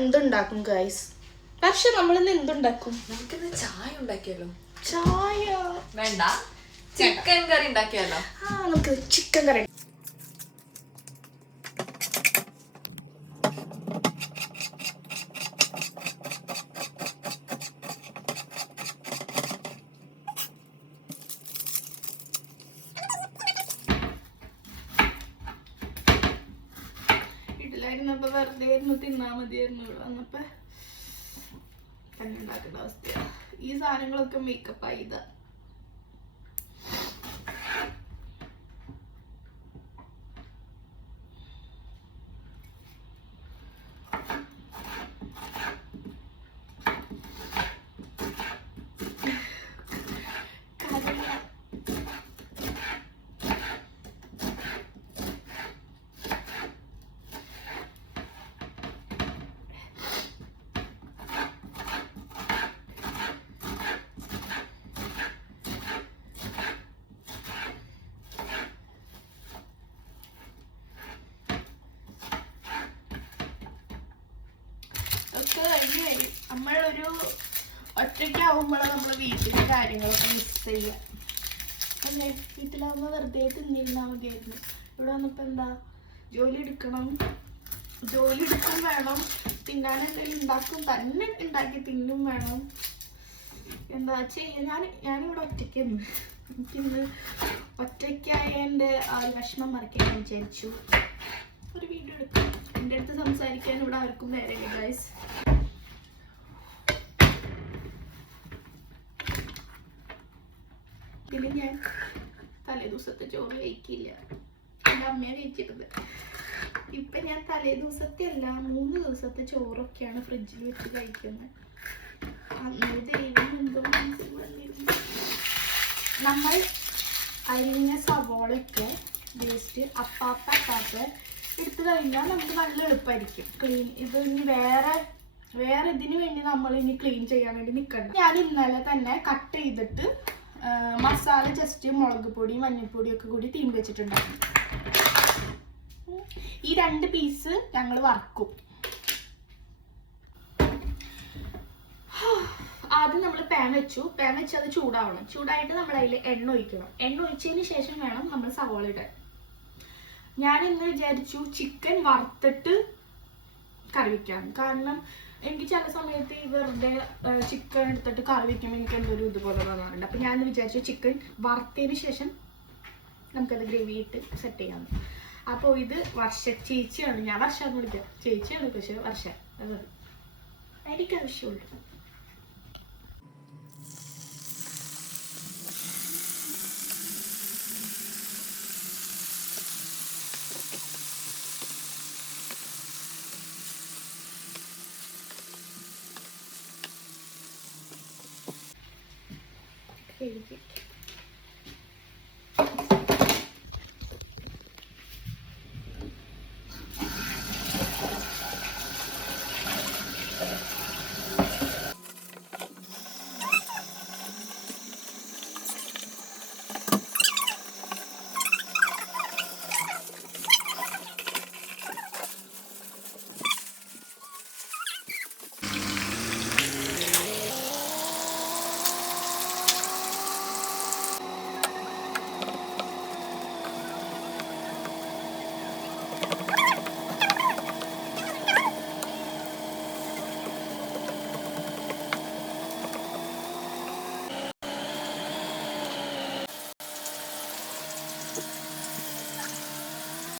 എന്തുണ്ടാക്കും guys? പക്ഷെ നമ്മളിന്ന് എന്തുണ്ടാക്കും? നമുക്കിന്ന് ചായ ഉണ്ടാക്കിയാലോ? ചായ വേണ്ട, ചിക്കൻ കറി ഉണ്ടാക്കിയാലോ? നമുക്ക് ചിക്കൻ കറി. ഇടിലായിരുന്നപ്പോ വെറുതെ ഇരുന്ന് തിന്നാ മതിയായിരുന്നു. ഇവിടെ വന്നപ്പോ തന്നെ ഉണ്ടാക്കേണ്ട അവസ്ഥയാ. ഈ സാധനങ്ങളൊക്കെ മേക്കപ്പ് ആയതാ. ഒക്കെ കഴിഞ്ഞ് വരും. നമ്മളൊരു ഒറ്റയ്ക്കാവുമ്പോഴാണ് നമ്മള് വീട്ടിലെ കാര്യങ്ങളൊക്കെ മിസ് ചെയ്യുക അല്ലേ? വീട്ടിലാവുമ്പോ വെറുതെ തിന്നിരുന്നാ മതിയായിരുന്നു. ഇവിടെ വന്നപ്പോ എന്താ, ജോലി എടുക്കും വേണം, തിന്നാനെന്തെങ്കിലും ഉണ്ടാക്കും, തന്നെ ഉണ്ടാക്കി തിന്നും വേണം. എന്താ ചെയ്യാ? ഞാനിവിടെ ഒറ്റയ്ക്കായിരുന്നു. എനിക്കിന്ന് ഒറ്റയ്ക്കായതിൻ്റെ ആ ഒരു വിഷമം മറക്കാൻ വിചാരിച്ചു ഒരു വീഡിയോ എടുക്കും. എൻ്റെ അടുത്ത് സംസാരിക്കാൻ ഇവിടെ ആർക്കും നേരെയില്ല ഗൈസ്. ഇതിൽ ഞാൻ തലേ ദിവസത്തെ ചോറ് കഴിക്കില്ല. എൻ്റെ അമ്മയെ കഴിച്ചിരുന്നത്. ഇപ്പൊ ഞാൻ തലേ ദിവസത്തെ അല്ല 3 ദിവസത്തെ ചോറൊക്കെയാണ് ഫ്രിഡ്ജിൽ വെച്ച് കഴിക്കുന്നത്. അന്ന് ദൈവം എന്തോ മനസ്സിൽ വന്നിരുന്നു. നമ്മൾ അരിഞ്ഞ സവോളയൊക്കെ വേസ്റ്റ് അപ്പാപ്പ എടുത്തു കഴിഞ്ഞാൽ നമുക്ക് നല്ല എളുപ്പമായിരിക്കും ക്ലീൻ. ഇത് ഇനി വേറെ ഇതിന് വേണ്ടി നമ്മൾ ഇനി ക്ലീൻ ചെയ്യാൻ വേണ്ടി നിൽക്കണ്ട. ഞാൻ ഇന്നലെ തന്നെ കട്ട് ചെയ്തിട്ട് മസാല ജസ്റ്റ് മുളക് പൊടി മഞ്ഞൾപ്പൊടി ഒക്കെ കൂടി തീം വെച്ചിട്ടുണ്ടായിരുന്നു. ഈ 2 പീസ് ഞങ്ങൾ വറക്കും. ആദ്യം നമ്മൾ പാൻ വെച്ച് അത് ചൂടാവണം. ചൂടായിട്ട് നമ്മൾ അതിൽ എണ്ണ ഒഴിക്കണം. എണ്ണ ഒഴിച്ചതിന് ശേഷം വേണം നമ്മൾ സവോള ഇടാൻ. ഞാൻ ഇന്ന് വിചാരിച്ചു ചിക്കൻ വറുത്തിട്ട് കറി വെക്കാം. കാരണം എനിക്ക് ചില സമയത്ത് വെറുതെ ചിക്കൻ എടുത്തിട്ട് കറി വെക്കുമ്പോൾ എനിക്ക് എന്തൊരു ഇതുപോലെ തോന്നാറുണ്ട്. അപ്പം ഞാൻ വിചാരിച്ചു ചിക്കൻ വറുത്തതിന് ശേഷം നമുക്കത് ഗ്രേവി ഇട്ട് സെറ്റ് ചെയ്യാം. അപ്പോൾ ഇത് ചേച്ചിയാണ്, ഞാൻ വർഷ എന്ന് വിളിക്കാം. ചേച്ചിയാണ് പക്ഷെ വർഷ, അത് എനിക്ക് ആവശ്യമുള്ളൂ.